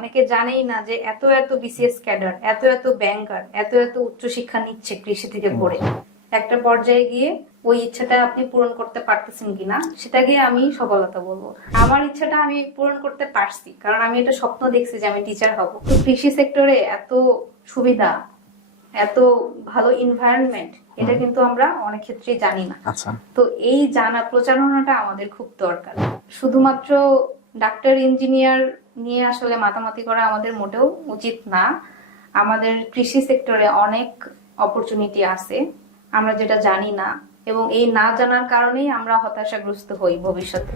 অনেকে জানেই না যে এত এত বিসিএস ক্যাডার এত এত ব্যাংকার এত এত উচ্চশিক্ষা নিচ্ছে কৃষি থেকে পড়ে একটা পর্যায়ে গিয়ে ওই ইচ্ছাটা আপনি পূরণ করতে পারতেছেন কিনা সেটাকে আমি সফলতা বলব। আমার ইচ্ছাটা আমি পূরণ করতে পারছি কারণ আমি এটা স্বপ্ন দেখছি যে আমি টিচার হব। কৃষি সেক্টরে এত সুবিধা এত ভালো এনভায়রনমেন্ট এটা কিন্তু আমরা অনেক ক্ষেত্রেই জানি না। আচ্ছা। তো এই জানা প্রচারণাটা আমাদের খুব দরকার। শুধুমাত্র ডাক্তার ইঞ্জিনিয়ার নিয়ে আসলে মাতামাতি করা আমাদের মোটেও উচিত না। আমাদের কৃষি সেক্টরে অনেক অপরচুনিটি আছে, আমরা যেটা জানি না, এবং এই না জানার কারণেই আমরা হতাশাগ্রস্ত হই ভবিষ্যতে।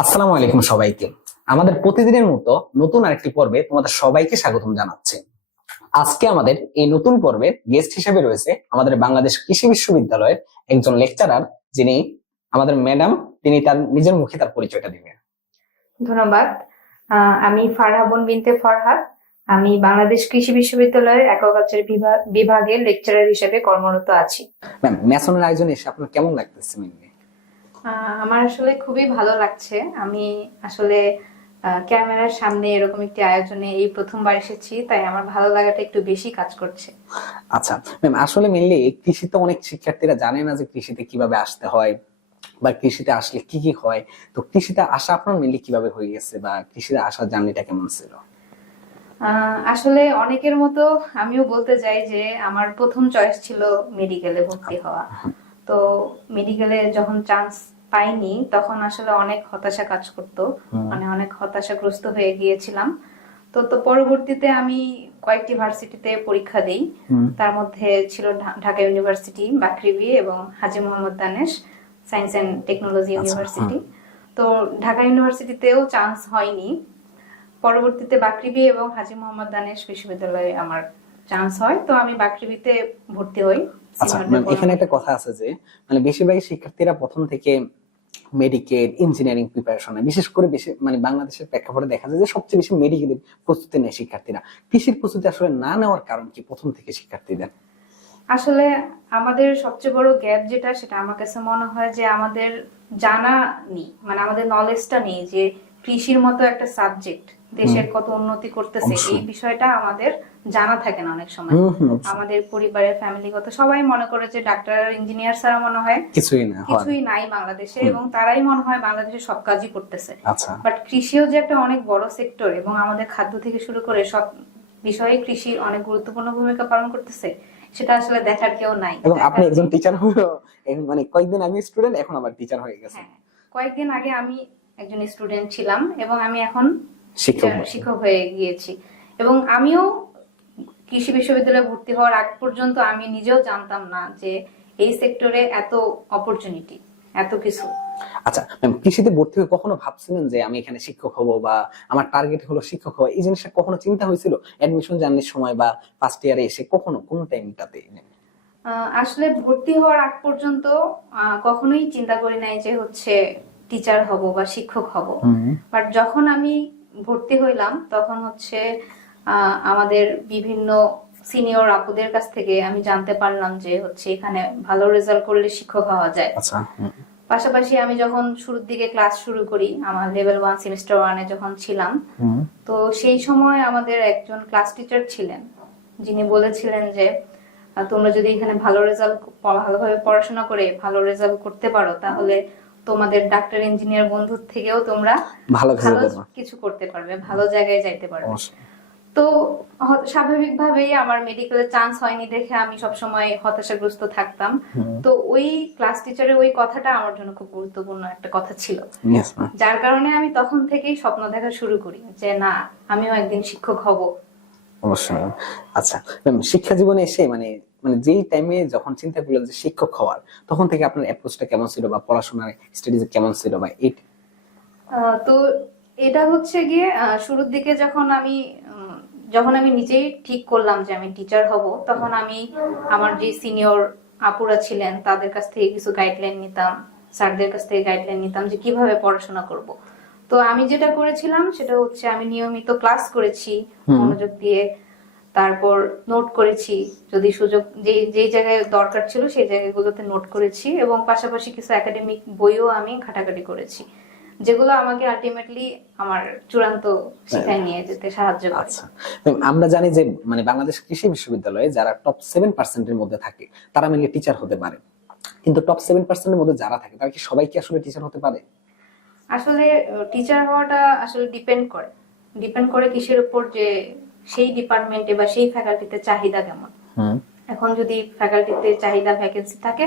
আসসালামু আলাইকুম সবাইকে। আমাদের প্রতিদিনের মতো নতুন আরেকটি পর্বে তোমাদের সবাইকে স্বাগতম জানাচ্ছি। আজকে আমাদের এই নতুন পর্বের গেস্ট হিসেবে রয়েছে আমাদের বাংলাদেশ কৃষি বিশ্ববিদ্যালয়ের একজন লেকচারার যিনি আমাদের ম্যাডাম তিনি তার নিজের মুখে তার পরিচয়টা দিবেন। ধন্যবাদ। আমি ফারহাবন বিনতে ফরহাদ আমি বাংলাদেশ কৃষি বিশ্ববিদ্যালয়ের অ্যাকোয়াকালচার বিভাগের লেকচারার হিসেবে কর্মরত আছি। ম্যাম ম্যাসনের আয়োজনে এসে আপনার কেমন লাগতেছে আহ, আমার আসলে খুবই ভালো লাগছে। আমি আসলে ক্যামেরার সামনে এরকম একটি আয়োজনে এই প্রথমবার এসেছি তাই আমার ভালো লাগাটা একটু বেশি কাজ করছে। আচ্ছা ম্যাম আসলে মেনলি কৃষিতে অনেক শিক্ষার্থীরা জানে না যে কৃষিতে কীভাবে আসতে হয়। বা কৃষিতে আসলে কি কি হয়? তো কৃষিতে আসা আপনার মেনলি কীভাবে হয়ে গেছে বা কৃষিতে আসার জার্নিটা কেমন ছিল? আসলে অনেকের মতো আমিও বলতে চাই যে আমার প্রথম চয়েস ছিল মেডিকেলে ভর্তি হওয়া। তো মেডিকেলে যখন চান্স পাইনি তখন আসলে অনেক হতাশা কাজ করতো। মানে অনেক হতাশাগ্রস্ত হয়ে গিয়েছিলাম। তো তো পরবর্তীতে আমি কয়েকটি ভার্সিটিতে পরীক্ষা দিই। তার মধ্যে ছিল ঢাকা ইউনিভার্সিটি বাকৃবি এবং Haji Mohammad Danesh. Science and technology university তো ঢাকা ইউনিভার্সিটিতেও চান্স হয়নি। পরবর্তীতে বাকৃবি এবং হাজি মোহাম্মদ দানেশ বিশ্ববিদ্যালয়ে আমার চান্স হয়। তো আমি বাকৃবিতে ভর্তি হই। আচ্ছা। এখানে একটা কথা আছে যে মানে বেশিরভাগ শিক্ষার্থীরা প্রথম থেকে মেডিকেল ইঞ্জিনিয়ারিং প্রিপারেশনে বিশেষ করে বেশি মানে বাংলাদেশের প্রেক্ষাপটে দেখা যায় যে সবচেয়ে বেশি মেডিকেলের প্রস্তুতি নেয় শিক্ষার্থীরা। কৃষির প্রস্তুতি আসলে না নেওয়ার কারণ কি প্রথম থেকে শিক্ষার্থীদের? আসলে আমাদের সবচেয়ে বড় গ্যাপ যেটা সেটা আমার কাছে মনে হয় যে আমাদের জানা নেই মানে আমাদের নলেজটা নেই যে কৃষির মতো একটা সাবজেক্ট দেশের কত উন্নতি করতেছে। এই বিষয়টা আমাদের জানা থাকে না অনেক সময়। আমাদের পরিবারের ফ্যামিলিগত সবাই মনে করে যে ডাক্তার ইঞ্জিনিয়ার ছাড়া মনে হয় কিছুই না কিছুই নাই বাংলাদেশে এবং তারাই মনে হয় বাংলাদেশে সব কাজই করতেছে। আচ্ছা। বাট কৃষিও যে একটা অনেক বড় সেক্টর এবং আমাদের খাদ্য থেকে শুরু করে সব বিষয়ে কৃষি অনেক গুরুত্বপূর্ণ ভূমিকা পালন করতেছে। সেটা আসলে দেখার কেউ নাই। এবং আপনি একজন টিচার হলো মানে কয়েকদিন আমি স্টুডেন্ট এখন আবার টিচার হয়ে গেছে। হ্যাঁ কয়েকদিন আগে আমি একজন স্টুডেন্ট ছিলাম এবং আমি এখন শিক্ষক শিক্ষক হয়ে গিয়েছি। এবং আমিও কৃষি বিশ্ববিদ্যালয়ে ভর্তি হওয়ার আগ পর্যন্ত আমি নিজেও জানতাম না যে এই সেক্টরে এত অপরচুনিটি এত কিছু। আচ্ছা ম্যাম কৃষিতে ভর্তি হয়ে কখনো ভাবছিলেন যে আমি এখানে শিক্ষক হব বা আমার টার্গেট হলো শিক্ষক হওয়া? এই জিনিসটা কখনো চিন্তা হয়েছিল? অ্যাডমিশন জার্নির সময় বা ফার্স্ট ইয়ারে এসে কখনো কোন টাইমটাতে? আসলে ভর্তি হওয়ার আগ পর্যন্ত কখনোই চিন্তা করি নাই যে হচ্ছে টিচার হব বা শিক্ষক হব। বাট যখন আমি ভর্তি হইলাম তখন হচ্ছে আমাদের বিভিন্ন সিনিয়র আপুদের কাছ থেকে আমি জানতে পারলাম যে হচ্ছে এখানে ভালো রেজাল্ট করলে শিক্ষক হওয়া যায়। আচ্ছা পাশাপাশি আমি যখন শুরুর দিকে ক্লাস শুরু করি আমার লেভেল ওয়ান সেমিস্টার ওয়ানে যখন ছিলাম তো সেই সময় আমাদের একজন ক্লাস টিচার ছিলেন। যিনি বলেছিলেন যে তোমরা যদি এখানে ভালো রেজাল্ট ভালোভাবে পড়াশোনা করে ভালো রেজাল্ট করতে পারো তাহলে তোমাদের ডাক্তার ইঞ্জিনিয়ার বন্ধুর থেকেও তোমরা ভালো কিছু করতে পারবে ভালো জায়গায় যাইতে পারবে। তো স্বাভাবিকভাবেই আমার মেডিকেলে চান্স হয়নি দেখে আমি সবসময় হতাশাগ্রস্ত থাকতাম। তো ওই ক্লাস টিচারের ওই কথাটা আমার জন্য খুব গুরুত্বপূর্ণ একটা কথা ছিল। যার কারণে আমি তখন থেকেই স্বপ্ন দেখা শুরু করি যে না আমিও একদিন শিক্ষক হব। অবশ্যই আচ্ছা শিক্ষা জীবনে এসে মানে মানে যেই টাইমে যখন চিন্তা করলেন যে শিক্ষক হওয়ার তখন থেকে আপনার অ্যাপ্রোচটা কেমন ছিল বা পড়াশোনার স্টাডিজ কেমন ছিল বা এই তো এটা হচ্ছে গিয়ে শুরুর দিকে যখন আমি যখন আমি নিজেই ঠিক করলাম যে আমি টিচার হব তখন আমি আমার যে সিনিয়র আপুরা ছিলেন তাদের কাছ থেকে কিছু গাইডলাইন নিতাম স্যারদের কাছ থেকে গাইডলাইন নিতাম যে কীভাবে পড়াশোনা করব। তো আমি যেটা করেছিলাম সেটা হচ্ছে আমি নিয়মিত ক্লাস করেছি মনোযোগ দিয়ে তারপর নোট করেছি যদি সুযোগ যে যেই জায়গায় দরকার ছিল সেই জায়গাগুলোতে নোট করেছি এবং পাশাপাশি কিছু একাডেমিক বইও আমি ঘাটাঘাটি করেছি। যেগুলো আমাকে আলটিমেটলি আমার চূড়ান্ত শিক্ষায় নিয়ে যেতে সাহায্য আচ্ছা। আমরা জানি যে মানে বাংলাদেশ কৃষি বিশ্ববিদ্যালয়ে যারা টপ সেভেন পার্সেন্টের মধ্যে থাকে তারা মেনলি টিচার হতে পারে। কিন্তু টপ সেভেন পার্সেন্টের মধ্যে যারা থাকে তারা কি সবাই কি আসলে টিচার হতে পারে? আসলে টিচার হওয়াটা আসলে ডিপেন্ড করে। ডিপেন্ড করে কিসের উপর যে সেই ডিপার্টমেন্টে বা সেই ফ্যাকাল্টিতে চাহিদা কেমন। এখন যদি ফ্যাকাল্টিতে চাহিদা ভ্যাকেন্সি থাকে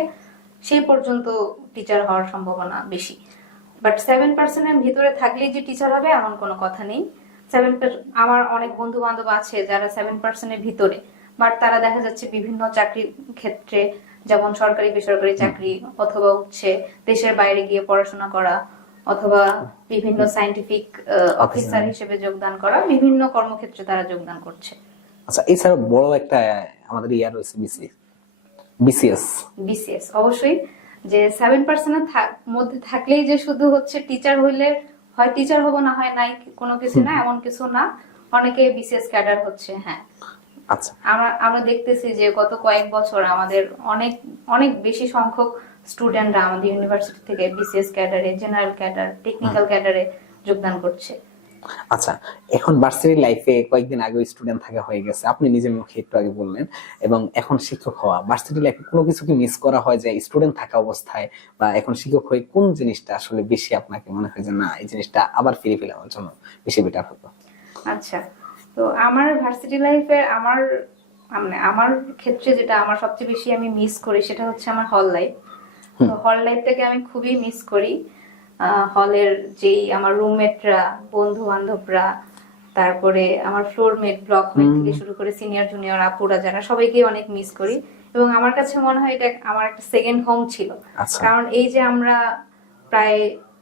সেই পর্যন্ত টিচার হওয়ার সম্ভাবনা বেশি। বাট সেভেন পার্সেন্টের ভিতরে থাকলেই যে টিচার হবে এমন কোনো কথা নেই। সেভেন আমার অনেক বন্ধু বান্ধব আছে যারা সেভেন পার্সেন্টের ভিতরে। বাট তারা দেখা যাচ্ছে বিভিন্ন চাকরির ক্ষেত্রে যেমন সরকারি বেসরকারি চাকরি অথবা হচ্ছে দেশের বাইরে গিয়ে পড়াশোনা করা অথবা বিভিন্ন সাইন্টিফিক অফিসার হিসেবে যোগদান করা বিভিন্ন কর্মক্ষেত্রে তারা যোগদান করছে। আচ্ছা এছাড়া বড় একটা আমাদের ইয়ার রয়েছে বিসিএস বিসিএস বিসিএস অবশ্যই। যে সেভেন পার্সেন্টের মধ্যে থাকলেই যে শুধু হচ্ছে টিচার হইলে হয় টিচার হব না হয় নাই কোনো কিছু না এমন কিছু না। অনেকে বিসিএস ক্যাডার হচ্ছে হ্যাঁ। আচ্ছা। আমরা আমরা দেখতেছি যে গত কয়েক বছর আমাদের অনেক অনেক বেশি সংখ্যক স্টুডেন্টরা আমাদের ইউনিভার্সিটি থেকে বিসিএস ক্যাডারে জেনারেল ক্যাডার টেকনিক্যাল ক্যাডারে যোগদান করছে। আচ্ছা এখন ভার্সিটি লাইফে কয়েকদিন আগে স্টুডেন্ট থাকা হয়ে গেছে। আপনি নিজের মুখে একটু আগে বললেন। এবং এখন শিক্ষক হওয়া ভার্সিটি লাইফে কোনো কিছু কি মিস করা হয় যে স্টুডেন্ট থাকা অবস্থায়? বা এখন শিক্ষক হয়ে কোন জিনিসটা আসলে বেশি আপনাকে মনে হয় যে না এই জিনিসটা আবার ফিরে পেলে আমার জন্য বেশি বেটার হতো? আচ্ছা তো আমার ভার্সিটি লাইফে আমার মানে আমার ক্ষেত্রে যেটা আমার সবচেয়ে বেশি আমি মিস করি সেটা হচ্ছে আমার হল লাইফ তো হল লাইফটাকে আমি খুবই মিস করি। হলের যেই আমার রুমমেটরা বন্ধু বান্ধবরা তারপরে আমার ফ্লোরমেট ব্লকমেট থেকে শুরু করে সিনিয়র জুনিয়র আপুরা যারা সবাইকে অনেক মিস করি। এবং আমার কাছে মনে হয় এটা আমার একটা সেকেন্ড হোম ছিল। আচ্ছা। কারণ এই যে আমরা প্রায়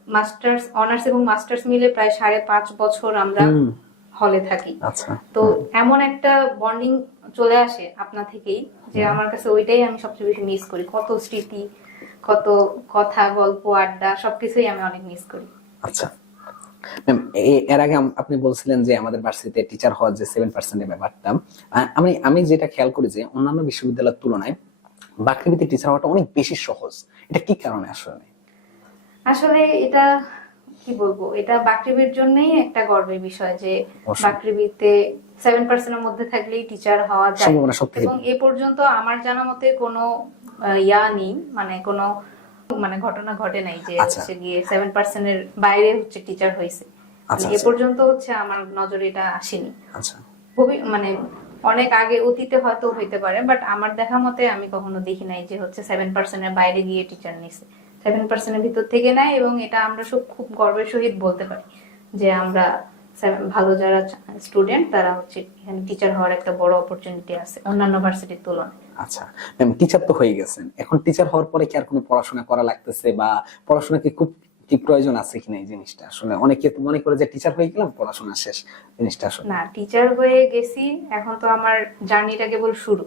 মাস্টার্স অনার্স এবং মাস্টার্স মিলে প্রায় সাড়ে পাঁচ বছর আমরা হলে থাকি। আচ্ছা। তো এমন একটা বন্ডিং চলে আসে আপনা থেকেই যে আমার কাছে ওইটাই আমি সবচেয়ে বেশি মিস করি। কত স্মৃতি কত কথা গল্প আড্ডা সবকিছুই আমি অনেক মিস করি। আচ্ছা। ম্যাম এর আগে আপনি বলছিলেন যে আমাদের ভার্সিটিতে টিচার হওয়ার যে সেভেন পার্সেন্টের ব্যাপারটা আমি আমি যেটা খেয়াল করি যে অন্যান্য বিশ্ববিদ্যালয়ের তুলনায় বাকৃবিতে টিচার হওয়াটা অনেক বেশি সহজ। এটা কি কারণে আসলে? আসলে এটা কি বলব এটা বাকৃবির জন্যই একটা গর্বের বিষয় যে। বাকৃবিতে সেভেন পার্সেন্টের মধ্যে থাকলেই টিচার হওয়া যায়। এবং এ পর্যন্ত আমার জানা মতে কোনো ইয়া নেই মানে কোনো মানে ঘটনা ঘটে নাই যে আচ্ছা। হচ্ছে গিয়ে সেভেন পার্সেন্টের বাইরে হচ্ছে টিচার হয়েছে। আচ্ছা, মানে এ আচ্ছা। পর্যন্ত হচ্ছে আমার নজরে এটা আসেনি। খুবই মানে অনেক আগে অতীতে হয়তো হইতে পারে বাট আমার দেখা মতে আমি কখনো দেখি নাই যে হচ্ছে সেভেন পার্সেন্টের বাইরে গিয়ে টিচার নিছে। সেভেন পার্সেন্টের ভিতর থেকে নেয় এবং এটা আমরা সব খুব গর্বের সহিত বলতে পারি যে আমরা ভালো যারা স্টুডেন্ট তারা হচ্ছে এখানে টিচার হওয়ার একটা বড় অপরচুনিটি আছে অন্যান্য ভার্সিটির তুলনায়। আচ্ছা ম্যাম টিচার তো হয়ে গেছেন। এখন টিচার হওয়ার পরে কি আর কোনো পড়াশোনা করা লাগতেছে বা পড়াশোনা কি খুব কি প্রয়োজন আছে কিনা এই জিনিসটা? আসলে অনেকে তো মনে করে যে টিচার হয়ে গেলাম পড়াশোনা শেষ জিনিসটা আসলে। না টিচার হয়ে গেছি এখন তো আমার জার্নিটা কেবল শুরু।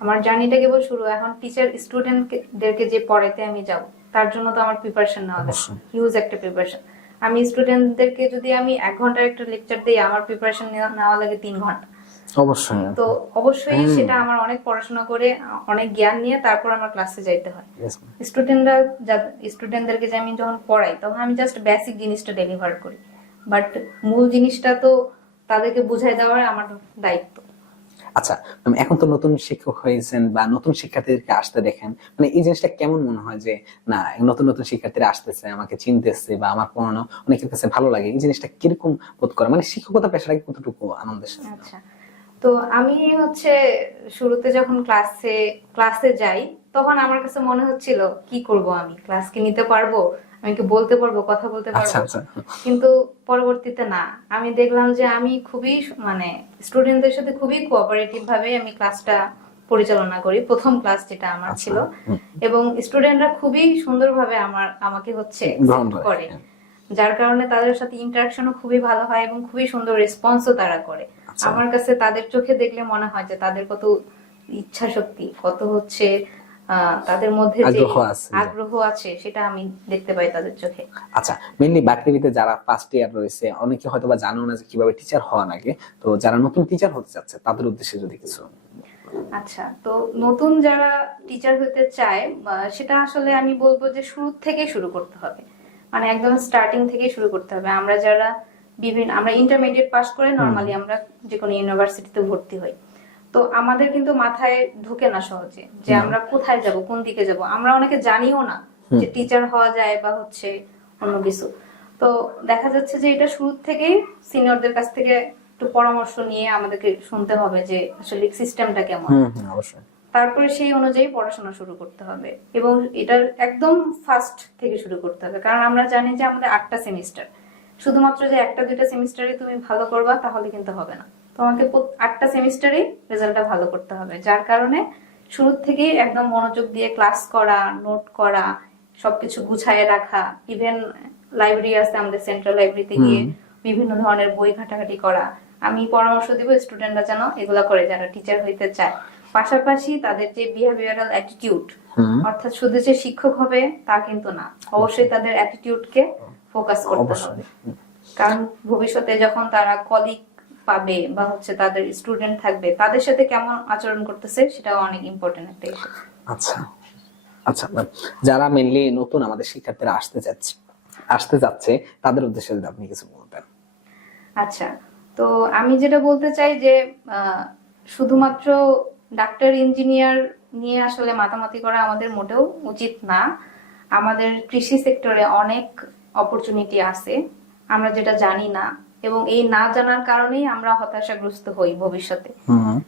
আমার জার্নিটা কেবল শুরু এখন টিচার স্টুডেন্টদেরকে যে পড়াইতে আমি যাব তার জন্য তো আমার প্রিপারেশন নেওয়া লাগে। হিউজ একটা প্রিপারেশন আমি স্টুডেন্টদেরকে যদি আমি এক ঘণ্টার একটা লেকচার দিই আমার প্রিপারেশন নেওয়া লাগে তিন ঘণ্টা। অবশ্যই। তো অবশ্যই সেটা আমার অনেক পড়াশোনা করে অনেক জ্ঞান নিয়ে তারপর আমার ক্লাসে যাইতে হয়। স্টুডেন্টরা স্টুডেন্টদেরকে যে আমি যখন পড়াই তখন আমি জাস্ট বেসিক জিনিসটা ডেলিভার করি। বাট মূল জিনিসটা তো তাদেরকে বুঝাই দেওয়ার আমার দায়িত্ব। আচ্ছা এখন তো নতুন শিক্ষক হয়েছেন বা নতুন শিক্ষার্থীদেরকে আসতে দেখেন মানে এই জিনিসটা কেমন মনে হয় যে না নতুন নতুন শিক্ষার্থীরা আসতেছে আমাকে চিনতেছে বা আমার পড়ানো অনেকের কাছে ভালো লাগে। এই জিনিসটা কীরকম বোধ করে মানে শিক্ষকতা পেশাটাকে কতটুকু আনন্দের সাথে? আচ্ছা তো আমি হচ্ছে শুরুতে যখন ক্লাসে ক্লাসে যাই তখন আমার কাছে মনে হচ্ছিল কি করব আমি? ক্লাস কি নিতে পারব? আমি কি বলতে পারব কথা বলতে আচ্ছা পারব? আচ্ছা কিন্তু পরবর্তীতে না। আমি দেখলাম যে আমি খুবই মানে স্টুডেন্টদের সাথে খুবই কোঅপারেটিভ ভাবে আমি ক্লাসটা পরিচালনা করি প্রথম ক্লাস যেটা আমার আচ্ছা, ছিল। এবং স্টুডেন্টরা খুবই সুন্দরভাবে আমার আমাকে হচ্ছে করে, হ্যাঁ। যার কারণে তাদের সাথে ইন্টারাকশনও খুবই ভালো হয় এবং খুবই সুন্দর রেসপন্সও তারা করে। আচ্ছা। আমার কাছে তাদের চোখে দেখলে মনে হয় যে তাদের কত ইচ্ছা শক্তি কত হচ্ছে তাদের মধ্যে যে আগ্রহ আছে। সেটা আমি দেখতে পাই তাদের চোখে। আচ্ছা মেনলি বাকৃবিতে যারা ফার্স্ট ইয়ার রয়েছে অনেকে হয়তো বা জানো না যে কীভাবে টিচার হওয়া লাগে। তো যারা নতুন টিচার হতে চাচ্ছে তাদের উদ্দেশ্যে যদি কিছু আচ্ছা তো নতুন যারা টিচার হতে চায় সেটা আসলে আমি বলব যে শুরু থেকে শুরু করতে হবে। মানে একদম স্টার্টিং থেকে শুরু করতে হবে। আমরা যারা বিভিন্ন আমরা ইন্টারমিডিয়েট পাস করে নর্মালি আমরা যে কোনো ইউনিভার্সিটিতে ভর্তি হই। তো আমাদের কিন্তু মাথায় ঢুকে না সহজে যে আমরা কোথায় যাব কোন দিকে যাব। আমরা অনেকে জানিও না যে টিচার হওয়া যায় বা হচ্ছে অন্য কিছু। তো দেখা যাচ্ছে যে এটা শুরু থেকেই সিনিয়রদের কাছ থেকে একটু পরামর্শ নিয়ে আমাদেরকে শুনতে হবে যে আসলে সিস্টেমটা কেমন। তারপরে সেই অনুযায়ী পড়াশোনা শুরু করতে হবে এবং এটার একদম ফার্স্ট থেকে শুরু করতে হবে। কারণ আমরা জানি যে আমাদের আটটা সেমিস্টার শুধুমাত্র যে একটা দুইটা সেমিস্টারে তুমি ভালো করবা তাহলে কিন্তু হবে না। তোমাকে আটটা সেমিস্টারে রেজাল্টটা ভালো করতে হবে যার কারণে শুরু থেকেই একদম মনোযোগ দিয়ে ক্লাস করা নোট করা সবকিছু গুছায় রাখা ইভেন লাইব্রেরি আছে আমাদের সেন্ট্রাল লাইব্রেরিতে গিয়ে বিভিন্ন ধরনের বই ঘাটাঘাটি করা। আমি পরামর্শ দিব স্টুডেন্টরা যেন এগুলা করে যারা টিচার হইতে চায়। পাশাপাশি তাদের যে বিহেভিয়ারাল অ্যাটিটিউড অর্থাৎ শুধু যে শিক্ষক হবে তা কিন্তু না। অবশ্যই তাদের অ্যাটিটিউডকে ফোকাস করতে হবে। কারণ ভবিষ্যতে যখন তারা কলিগ পাবে বা হচ্ছে তাদের স্টুডেন্ট থাকবে তাদের সাথে কেমন আচরণ করতেছে সেটাও অনেক ইম্পর্টেন্ট একটা ইস্যু আচ্ছা। আচ্ছা যারা মেনলি নতুন আমাদের শিক্ষার্থীরা আসতে যাচ্ছে আসতে যাচ্ছে তাদের উদ্দেশ্যে যদি আপনি কিছু বলতেন। আচ্ছা তো আমি যেটা বলতে চাই যে শুধুমাত্র ডাক্তার ইঞ্জিনিয়ার নিয়ে আসলে মাতামাতি করা আমাদের মোটেও উচিত না। আমাদের কৃষি সেক্টরে অনেক অপরচুনিটি আছে আমরা যেটা জানি না এবং এই না জানার কারণেই আমরা হতাশাগ্রস্ত হই ভবিষ্যতে।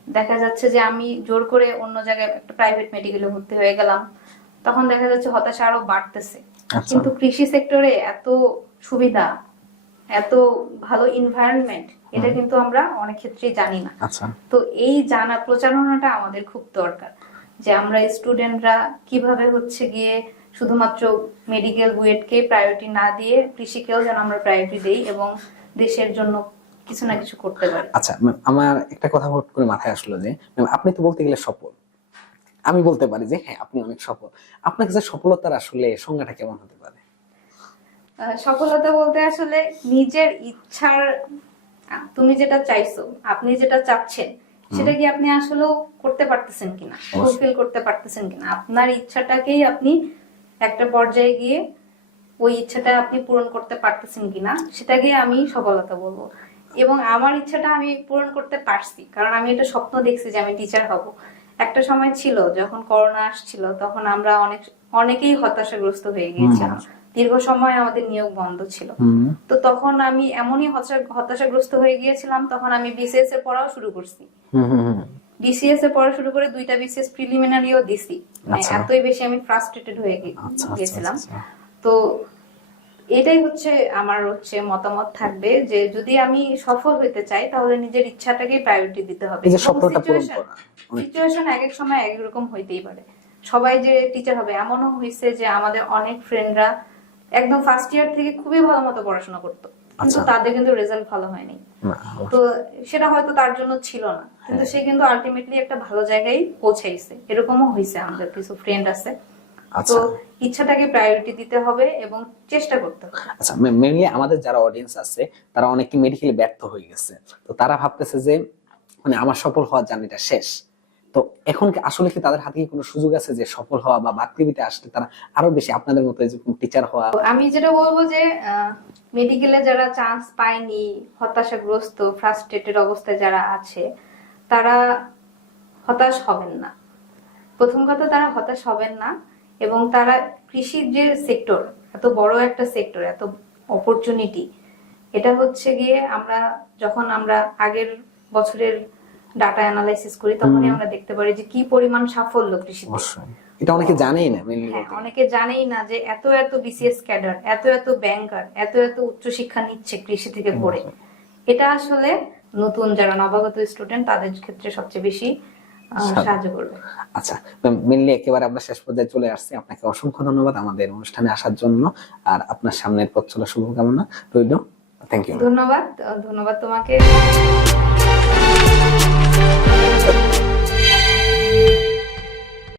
দেখা যাচ্ছে যে আমি জোর করে অন্য জায়গায় একটা প্রাইভেট মেডিকেলে ভর্তি হয়ে গেলাম তখন দেখা যাচ্ছে হতাশা আরও বাড়তেছে। আচ্ছা। কিন্তু কৃষি সেক্টরে এত সুবিধা এত ভালো এনভায়রনমেন্ট এটা কিন্তু আমরা অনেক ক্ষেত্রেই জানি না। আচ্ছা। তো এই জানা প্রচারণাটা আমাদের খুব দরকার যে আমরা স্টুডেন্টরা কীভাবে হচ্ছে গিয়ে শুধুমাত্র মেডিকেল বুয়েটকে প্রায়োরিটি না দিয়ে কৃষিকেও যেন আমরা প্রায়োরিটি দেই এবং দেশের জন্য কিছু না কিছু করতে পারি। আচ্ছা আমার একটা কথা হুট করে মাথায় আসলো যে আপনি তো বলতে গেলে সফল। আমি বলতে পারি যে হ্যাঁ আপনি অনেক সফল। আপনার কাছে সফলতার আসলে সংজ্ঞাটা কেমন হতে পারে? সফলতা বলতে আসলে নিজের ইচ্ছার তুমি যেটা চাইছো আপনি যেটা চাচ্ছেন সেটা কি আপনি আসলেও করতে পারতেছেন কিনা ফুলফিল করতে পারতেছেন কিনা? আপনার ইচ্ছাটাকেই আপনি একটা পর্যায়ে গিয়ে ওই ইচ্ছাটা আপনি পূরণ করতে পারতেছেন কিনা সেটাকে আমি সফলতা বলব। এবং আমার ইচ্ছাটা আমি পূরণ করতে পারছি কারণ আমি এটা স্বপ্ন দেখছি যে আমি টিচার হব। একটা সময় ছিল যখন করোনা আসছিল তখন আমরা অনেক অনেকেই হতাশাগ্রস্ত হয়ে গিয়েছিলাম। দীর্ঘ সময় আমাদের নিয়োগ বন্ধ ছিল। তো তখন আমি এমনই হতাশাগ্রস্ত হয়ে গিয়েছিলাম তখন আমি বিসিএস এর পড়াও শুরু করছি। বিসিএস এর পড়া শুরু করে দুইটা বিসিএস প্রিলিমিনারিও দিছি। মানে আচ্ছা। এতই বেশি আমি ফ্রাস্ট্রেটেড হয়ে গে- আচ্ছা আচ্ছা গিয়েছিলাম তো এটাই হচ্ছে আমার হচ্ছে মতামত থাকবে যে যদি আমি সফল হইতে চাই তাহলে নিজের ইচ্ছাটাকে প্রায়োরিটি দিতে হবে। সিচুয়েশন এক এক সময় এক এক রকম হইতেই পারে। সবাই যে টিচার হবে এমনও হয়েছে যে আমাদের অনেক ফ্রেন্ডরা একদম ফার্স্ট ইয়ার থেকে খুবই ভালো মতো পড়াশোনা করতো। কিন্তু আচ্ছা। তাদের কিন্তু রেজাল্ট ভালো হয়নি। তো সেটা হয়তো তার জন্য ছিল না। কিন্তু সে কিন্তু আলটিমেটলি একটা ভালো জায়গায় পৌঁছাইছে। এরকমও হয়েছে আমাদের কিছু ফ্রেন্ড আছে। তো আচ্ছা ইচ্ছাটাকে প্রায়োরিটি দিতে হবে এবং চেষ্টা করতে হবে। আচ্ছা মেনলি আমাদের যারা অডিয়েন্স আছে তারা অনেকে মেডিকেলে ব্যর্থ হয়ে গেছে। তো তারা ভাবতেছে যে মানে আমার সফল হওয়ার জার্নিটা শেষ। তো এখন কি আসলে কি তাদের হাতে কি কোনো সুযোগ আছে যে সফল হওয়া বা বাকৃবিতে আসলে তারা আরও বেশি আপনাদের মতো টিচার হওয়া? আমি যেটা বলব যে মেডিকেলে যারা চান্স পায়নি হতাশাগ্রস্ত ফ্রাস্ট্রেটেড অবস্থায় যারা আছে তারা হতাশ হবেন না। প্রথম কথা তারা হতাশ হবেন না এবং তারা কৃষির যে সেক্টর এত বড় একটা সেক্টর এত অপরচুনিটি এটা হচ্ছে গিয়ে আমরা যখন আমরা আগের বছরের ডাটা অ্যানালাইসিস করি তখনই আমরা দেখতে পারি যে কি পরিমাণ সাফল্য কৃষিতে। এটা অনেকে জানেই না মেনলি হ্যাঁ অনেকে জানেই না যে এত এত বিসিএস ক্যাডার এত এত ব্যাংকার এত এত উচ্চশিক্ষা নিচ্ছে কৃষি থেকে পড়ে এটা আসলে নতুন যারা নবাগত স্টুডেন্ট তাদের ক্ষেত্রে সবচেয়ে বেশি সাহায্য। সাহায্য করবে। আচ্ছা মেনলি একেবারে আমরা শেষ পর্যায়ে চলে আসছি। আপনাকে অসংখ্য ধন্যবাদ আমাদের অনুষ্ঠানে আসার জন্য আর আপনার সামনের পথ চলা শুভকামনা রইল। থ্যাংক ইউ ধন্যবাদ ধন্যবাদ তোমাকে।